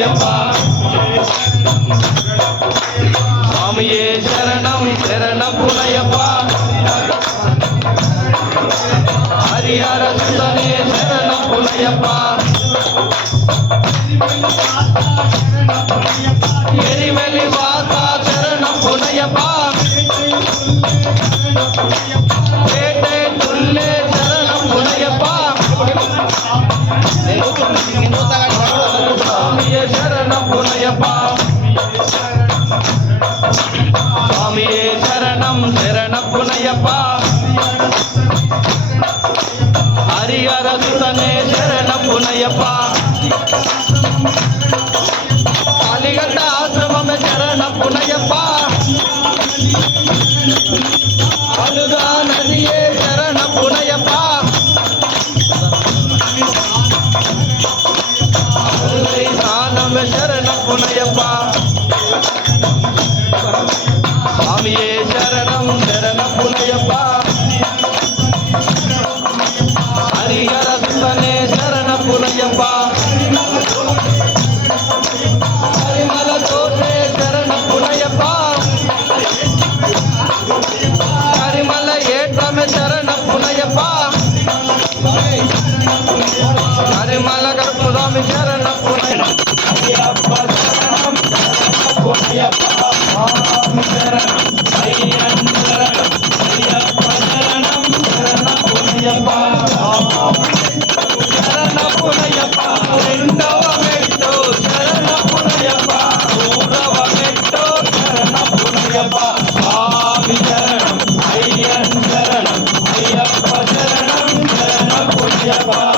புனையப்பா சுவாமியே சரணம் சரணம் புனையப்பா ஹரிஹர சுதனே சரணம் புனையப்பா எரிமலி வாசா சரணம் புனையப்பா பேட்டை துல்லே சரணம் புனையப்பா అరసుతనే శరణ పునయప్ప కాలిగడ్డ ఆశ్రమం శరణ పునయప్ప అలుగా నదియే శరణ పునయప్ప శరణ పునయప్ప Cuiabá.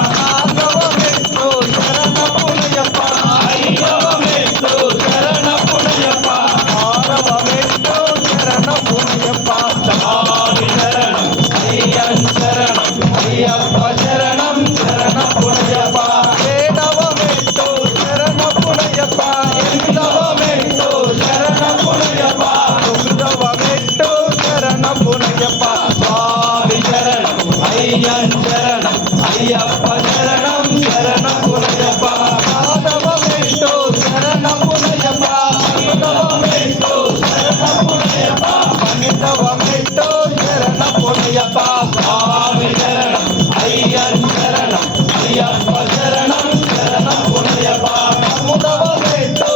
பண்ணிட்டவமிட்டோ சரண புனையப்பா பாபாவி சரணம் ஐயன் சரணம் ஐயப்ப சரணம் சரண புனையப்பா அமுதவமிட்டோ